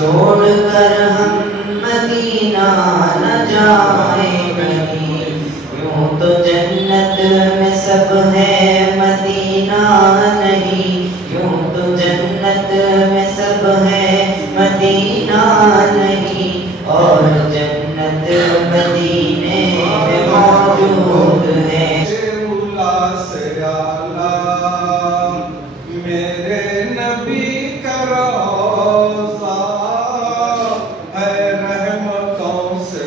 छोड़कर हम मदीना न जाए नहीं, यूं तो जन्नत में सब है मदीना नहीं, यूं तो जन्नत में सब है मदीना नहीं, और जन्नत मदीने में मौजूद है। मेरे नबी का रोज़ा है रहमतों से